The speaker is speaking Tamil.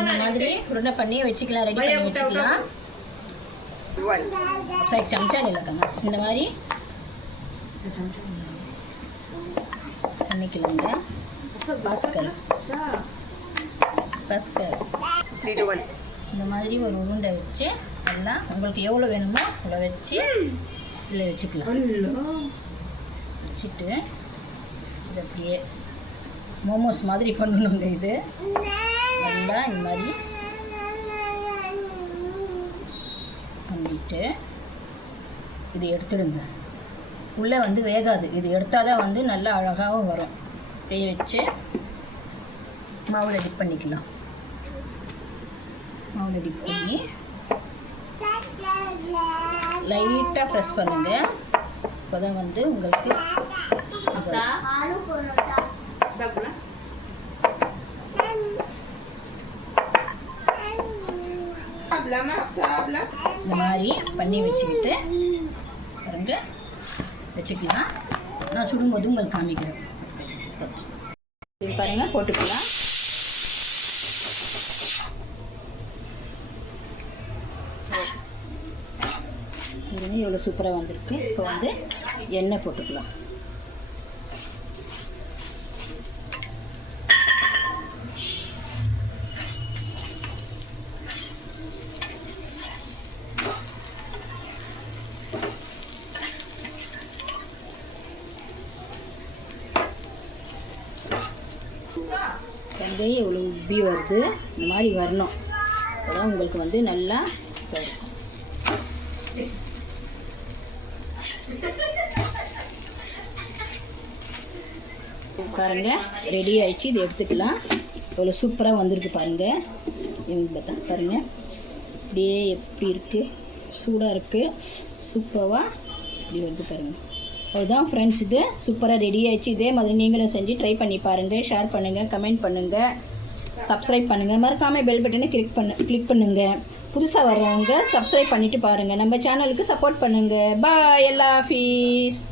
இந்த மாதிரி உருண்டை பண்ணி வச்சுக்கலாம், ரெடி பண்ணி வச்சுக்கலாம். சரி சமச்சா இல்லைக்காங்க இந்த மாதிரி பண்ணிக்கலாங்க. பாஸ்கர் இந்த மாதிரி ஒரு உருண்டை வச்சு எல்லாம் உங்களுக்கு எவ்வளோ வேணுமோ அவ்வளோ வச்சு இதில் வச்சுக்கலாம். வச்சுட்டு இது அப்படியே மோமோஸ் மாதிரி பண்ணணுங்க. இது நல்லா இந்த மாதிரி பண்ணிட்டு இது எடுத்துடுங்க. உள்ளே வந்து வேகாது, இது எடுத்தால் தான் வந்து நல்லா அழகாகவும் வரும். அப்படியே வச்சு மாவில் டிப் பண்ணிக்கலாம். மாவில் டிப் பண்ணி லைட்டாக ப்ரெஸ் பண்ணுங்க. அப்போ தான் வந்து உங்களுக்கு இந்த மாதிரி பண்ணி வச்சுக்கிட்டு பாருங்க வச்சுக்கலாம். நான் சுடும்போது உங்களுக்கு காமிக்கிறேன். இது பாருங்கள் போட்டுக்கலாம். இது எவ்வளோ சூப்பராக வந்திருக்கு. இப்போ வந்து எண்ணெய் போட்டுக்கலாம். வெங்காயம் இவ்வளோ உப்பி வருது, இந்த மாதிரி வரணும். அப்போதான் உங்களுக்கு வந்து நல்லா இருக்கும். பாருங்க ரெடி ஆயிடுச்சு. இது எடுத்துக்கலாம். இவ்வளோ சூப்பராக வந்திருக்கு பாருங்கள். இவங்க பார்த்தா பாருங்கள் அப்படியே எப்படி இருக்குது, சூடாக இருக்குது, சூப்பராக இப்படி வந்து பாருங்கள். அதுதான் ஃப்ரெண்ட்ஸ், இது சூப்பராக ரெடி ஆகிடுச்சு. இதே மாதிரி நீங்களும் செஞ்சு ட்ரை பண்ணி பாருங்கள். ஷேர் பண்ணுங்கள், கமெண்ட் பண்ணுங்கள், சப்ஸ்கிரைப் பண்ணுங்கள். மறக்காமல் பெல் பட்டனை கிளிக் பண்ணுங்கள். புதுசாக வர்றவங்க சப்ஸ்கிரைப் பண்ணிவிட்டு பாருங்கள். நம்ம சேனலுக்கு சப்போர்ட் பண்ணுங்கள். பாய் எல்லா ஃபீஸ்.